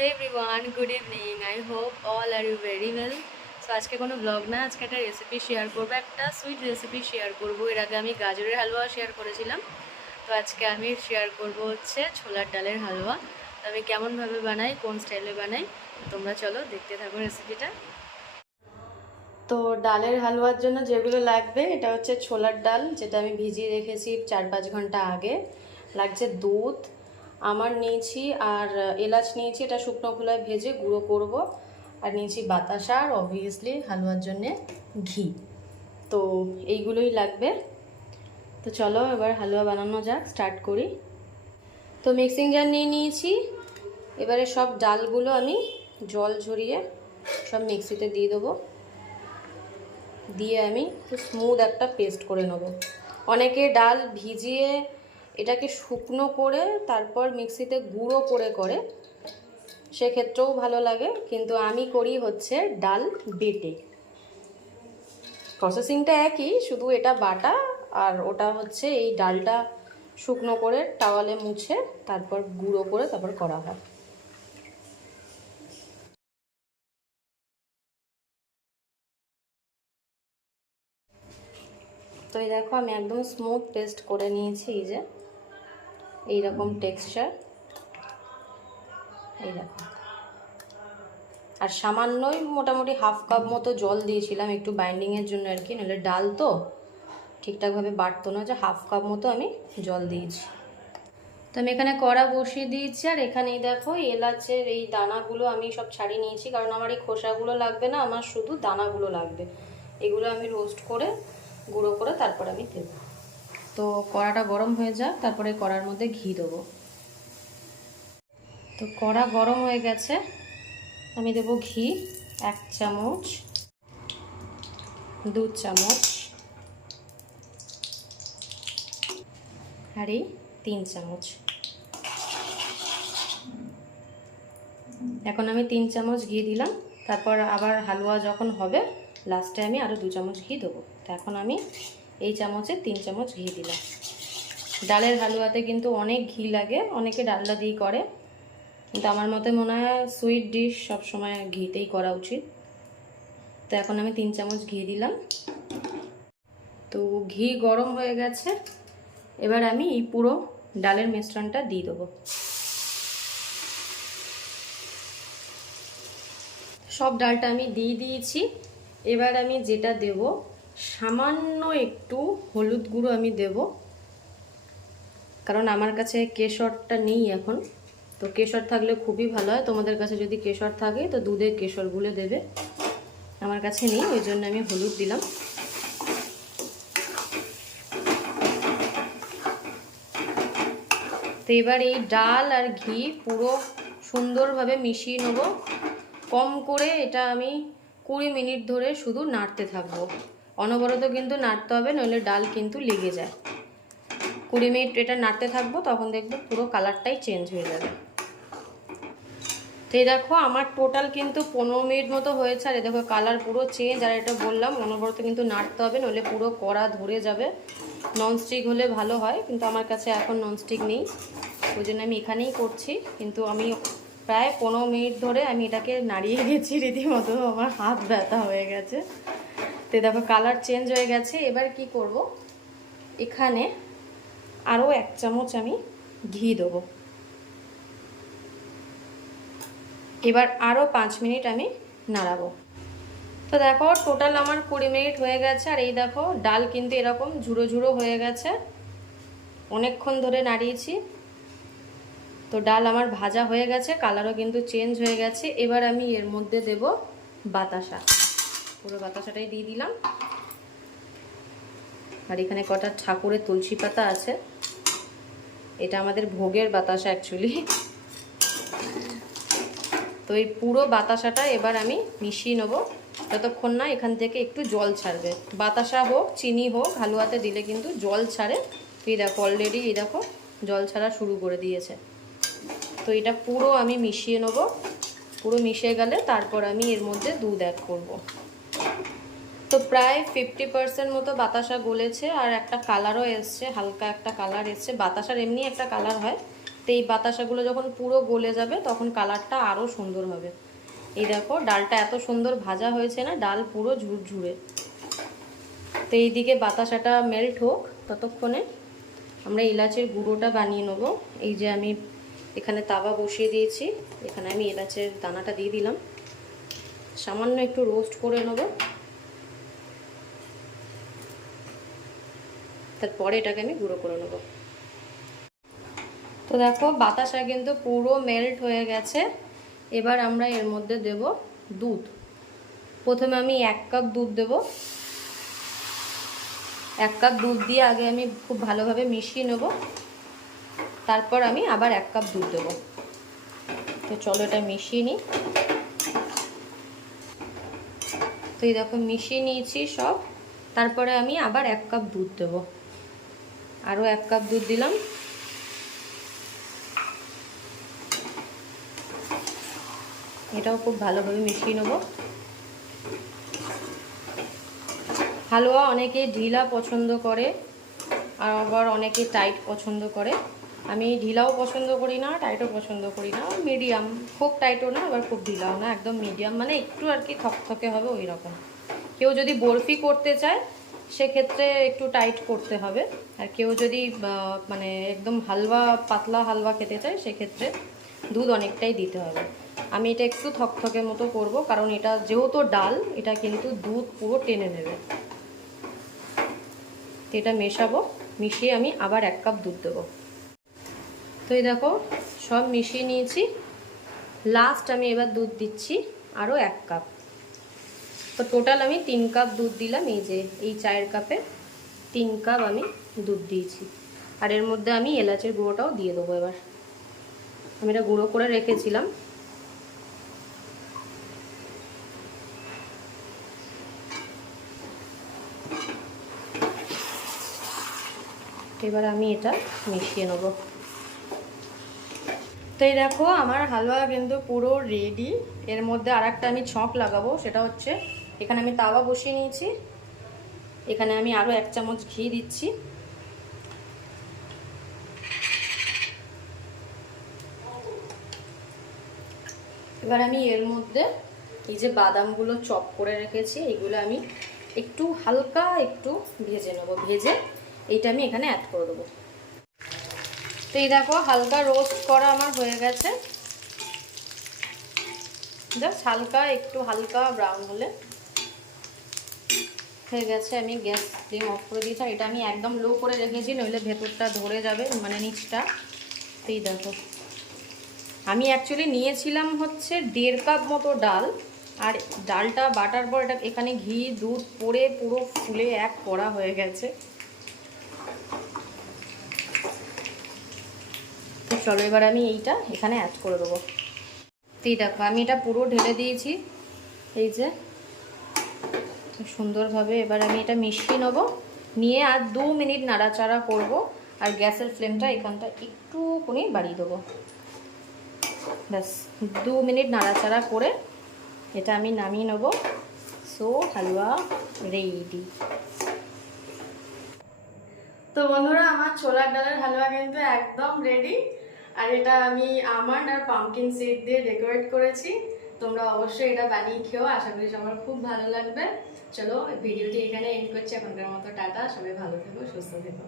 Hey everyone, good evening. I hope all are you very well. So আজকে কোনো blog না, আজকে একটা রেসিপি শেয়ার করবো, একটা সুইট রেসিপি শেয়ার করবো। এর আগে আমি গাজরের হালুয়া শেয়ার করেছিলাম, তো আজকে আমি শেয়ার করবো হচ্ছে ছোলার ডালের হালুয়া। তো আমি কেমনভাবে বানাই, কোন স্টাইলে বানাই, তোমরা চলো দেখতে থাকো রেসিপিটা। তো ডালের হালুয়ার জন্য যেগুলো লাগবে, এটা হচ্ছে ছোলার ডাল, যেটা আমি ভিজিয়ে রেখেছি 4-5 ঘন্টা আগে। লাগছে দুধ, আমার নিয়েছি, আর এলাচ নিয়েছি, এটা শুকনো খোলায় ভেজে গুঁড়ো করব। আর নিয়েছি বাতাসা, আর অবভিয়াসলি হালুয়ার জন্যে ঘি। তো এইগুলোই লাগবে। তো চলো এবার হালুয়া বানানো যাক, স্টার্ট করি। তো মিক্সিং জার নিয়ে নিয়েছি। এবারে সব ডালগুলো আমি জল ঝরিয়ে সব মিক্সিতে দিয়ে দেবো, দিয়ে আমি স্মুথ একটা পেস্ট করে নেব। অনেকে ডাল ভিজিয়ে এটাকে শুকনো করে তারপর মিক্সিতে গুঁড়ো করে সেক্ষেত্রেও ভালো লাগে, কিন্তু আমি করি হচ্ছে ডাল বেটে। প্রসেসিংটা একই, শুধু এটা বাটা আর ওটা হচ্ছে এই ডালটা শুকনো করে টাওয়ালে মুছে তারপর গুঁড়ো করে তারপর করা হয়। তো এই দেখো আমি একদম স্মুথ পেস্ট করে নিয়েছি, এই যে এইরকম টেক্সচার, এই দেখো। আর সামান্যই মোটামুটি হাফ কাপ মতো জল দিয়েছিলাম একটু বাইন্ডিংয়ের জন্য আর কি, নাহলে ডাল তো ঠিকঠাকভাবে বাটতো না, যে হাফ কাপ মতো আমি জল দিয়েছি। তো আমি এখানে কড়া বসিয়ে দিয়েছি, আর এখানেই দেখো এলাচের এই দানাগুলো আমি সব ছাড়িয়ে নিয়েছি, কারণ আমার এই খোসাগুলো লাগবে না, আমার শুধু দানাগুলো লাগবে। এগুলো আমি রোস্ট করে গুঁড়ো করে তারপর আমি দেবো। তো কড়াটা গরম হয়ে যাক, তারপরে কড়ার মধ্যে ঘি দেবো। তো কড়া গরম হয়ে গেছে, আমি দেবো ঘি 1 চামচ, 2 চামচ, আর এই 3 চামচ। এখন আমি 3 চামচ ঘি দিলাম, তারপর আবার হালুয়া যখন হবে লাস্টে আমি আরও 2 চামচ ঘি দেবো। তো এখন আমি এই চামচে 3 চামচ ঘি দিলাম। ডালের হালুয়াতে কিন্তু অনেক ঘি লাগে, অনেকে ডালডা দিয়ে করে, কিন্তু আমার মতে মনে হয় সুইট ডিশ সবসময় ঘিতেই করা উচিত। তো এখন আমি 3 চামচ ঘি দিলাম। তো ঘি গরম হয়ে গেছে, এবার আমি এই পুরো ডালের মিশ্রণটা দিয়ে দেবো। সব ডালটা আমি দিয়ে দিয়েছি। এবার আমি যেটা দেব, সামান্য একটু হলুদ গুঁড়ো আমি দেব, কারণ আমার কাছে কেশরটা নেই এখন। তো কেশর থাকলে খুবই ভালো হয়, তোমাদের কাছে যদি কেশর থাকে তো দুধে কেশর গুলে দেবে। আমার কাছে নেই, ওই জন্য আমি হলুদ দিলাম। তো এবার এই ডাল আর ঘি পুরো সুন্দরভাবে মিশিয়ে নেব। কম করে এটা আমি 20 মিনিট ধরে শুধু নাড়তে থাকবো। অনবরত কিন্তু নাড়তে হবে, নইলে ডাল কিন্তু লেগে যায়। 20 মিনিট এটা নাড়তে থাকবো, তখন দেখবো পুরো কালারটাই চেঞ্জ হয়ে যাবে। তো এই দেখো আমার টোটাল কিন্তু 15 মিনিট মতো হয়েছে, আর এই দেখো কালার পুরো চেঞ্জ। আর এটা বললাম অনবরত কিন্তু নাড়তে হবে, নইলে পুরো কড়া ধরে যাবে। ননস্টিক হলে ভালো হয়, কিন্তু আমার কাছে এখন ননস্টিক নেই, ওই জন্য আমি এখানেই করছি। কিন্তু আমি প্রায় 15 মিনিট ধরে আমি এটাকে নাড়িয়ে গেছি, রীতিমতো আমার হাত ব্যথা হয়ে গেছে। তো দেখো কালার চেঞ্জ হয়ে গেছে। এবার কি করব, এখানে আরও 1 চামচ আমি ঘি দেবো। এবার আরও 5 মিনিট আমি নাড়াবো। তো দেখো টোটাল আমার 20 মিনিট হয়ে গেছে, আর এই দেখো ডাল কিন্তু এরকম ঝুড়ো ঝুড়ো হয়ে গেছে, অনেকক্ষণ ধরে নাড়িয়েছি। তো ডাল আমার ভাজা হয়ে গেছে, কালারও কিন্তু চেঞ্জ হয়ে গেছে। এবার আমি এর মধ্যে দেব বাতাসা, পুরো বাতাসাটাই দিয়ে দিলাম। আর এখানে কটা ঠাকুরের তুলসী পাতা আছে, এটা আমাদের ভোগের বাতাসা অ্যাকচুয়ালি। তো এই পুরো বাতাসাটা এবার আমি মিশিয়ে নেবো, যতক্ষণ না এখান থেকে একটু জল ছাড়বে। বাতাসা হোক চিনি হোক, হালুয়াতে দিলে কিন্তু জল ছাড়ে। তো এই দেখো অলরেডি এই দেখো জল ছাড়া শুরু করে দিয়েছে। তো এটা পুরো আমি মিশিয়ে নেব। পুরো মিশে গেলে তারপর আমি এর মধ্যে দুধ অ্যাড করব। তো প্রায় 50% মতো বাতাসা গলেছে, আর একটা কালারও এসছে, হালকা একটা কালার এসছে। বাতাসার এমনি একটা কালার হয়, তো এই বাতাসাগুলো যখন পুরো গলে যাবে তখন কালারটা আরও সুন্দর হবে। এই দেখো ডালটা এত সুন্দর ভাজা হয়েছে না, ডাল পুরো ঝুরঝুরে। তো এইদিকে বাতাসাটা মেল্ট হোক, ততক্ষণে আমরা এলাচের গুঁড়োটা বানিয়ে নেবো। এই যে আমি এখানে তাওয়া বসিয়ে দিয়েছি, এখানে আমি এলাচের দানাটা দিয়ে দিলাম, সামান্য একটু রোস্ট করে নেব, তারপরে এটাকে আমি গুঁড়ো করে নেব। তো দেখো বাতাসা কিন্তু পুরো মেল্ট হয়ে গেছে। এবার আমরা এর মধ্যে দেব দুধ। প্রথমে আমি 1 কাপ দুধ দেব। 1 কাপ দুধ দিয়ে আগে আমি খুব ভালোভাবে মিশিয়ে নেব, তারপর আমি আবার 1 কাপ দুধ দেব। তো চলো এটা মিশিয়ে নিই। তো এই দেখো মিশিয়ে নিয়েছি সব, তারপরে আমি আবার 1 কাপ দুধ দেব, আরও 1 কাপ দুধ দিলাম। এটাও খুব ভালোভাবে মিশিয়ে নেব। হালুয়া অনেকে ঢিলা পছন্দ করে, আর আবার অনেকে টাইট পছন্দ করে। আমি ঢিলাও পছন্দ করি না, টাইটও পছন্দ করি না, মিডিয়াম, খুব টাইটও না আবার খুব ঢিলাও না, একদম মিডিয়াম, মানে একটু আর কি থকথকে হবে ওই রকম। কেউ যদি বরফি করতে চায় সেক্ষেত্রে একটু টাইট করতে হবে, আর কেউ যদি মানে একদম হালুয়া, পাতলা হালুয়া খেতে চায় সেক্ষেত্রে দুধ অনেকটাই দিতে হবে। আমি এটা একটু থকথকে মতো করব, কারণ এটা যেহেতু ডাল, এটা কিন্তু দুধ পুরো টেনে নেবে। এটা মেশাবো, মিশিয়ে আমি আবার 1 কাপ দুধ দেবো। তো এই দেখো সব মিশিয়ে নিয়েছি, লাস্ট আমি এবার দুধ দিচ্ছি আরও 1 কাপ। তো টোটাল আমি 3 কাপ দুধ দিলাম। এই যে এই চায়ের কাপে 3 কাপ আমি দুধ দিয়েছি, আর এর মধ্যে আমি এলাচের গুঁড়োটাও দিয়ে দেবো। এবার আমি এটা গুঁড়ো করে রেখেছিলাম। এবার আমি এটা মিশিয়ে নেব। তো এই দেখো আমার হালুয়া কিন্তু পুরো রেডি। এর মধ্যে আর একটা আমি ছক লাগাবো, সেটা হচ্ছে এখানে আমি তাওয়া বসিয়ে নিয়েছি, এখানে আমি আরও 1 চামচ ঘি দিচ্ছি। এবার আমি এর মধ্যে এই যে বাদামগুলো চপ করে রেখেছি, এইগুলো আমি একটু হালকা একটু ভেজে নেবো, ভেজে এইটা আমি এখানে অ্যাড করে দেবো। তো এই দেখো হালকা রোস্ট করা আমার হয়ে গেছে, জাস্ট হালকা একটু হালকা ব্রাউন হলে হয়ে গেছে। আমি গ্যাস ফ্লেম অফ করে দিয়েছি, এটা আমি একদম লো করে রেখেছি, নইলে ভেতরটা ধরে যাবে, মানে নিচটা। এই দেখো আমি অ্যাকচুয়ালি নিয়েছিলাম হচ্ছে 1.5 কাপ মতো ডাল, আর ডালটা বাটার পর এটা এখানে ঘি দুধ পরে পুরো ফুলে এক কড়া হয়ে গেছে। তো চলো এবার আমি এইটা এখানে অ্যাড করে দেবো। তো এই দেখো আমি এটা পুরো ঢেলে দিয়েছি, এই যে সুন্দরভাবে। এবার আমি এটা মিশিয়ে নেবো, নিয়ে আর 2 মিনিট নাড়াচাড়া করব, আর গ্যাসের ফ্লেমটা এখানটা একটুখানি বাড়িয়ে দেবো। ব্যাস 2 মিনিট নাড়াচাড়া করে এটা আমি নামিয়ে নেব। সো হালুয়া রেডি। তো বন্ধুরা আমার ছোলার ডালের হালুয়া কিন্তু একদম রেডি, আর এটা আমি আমন্ড আর পাম্পকিন সিড দিয়ে ডেকোরেট করেছি। তোমরা অবশ্যই এটা বানিয়ে খেও, আশা করি সবার খুব ভালো লাগবে। চলো ভিডিওটি এখানে এন্ড করছি, এখনকার মতো টাটা, সবাই ভালো থেকো, সুস্থ থেকো।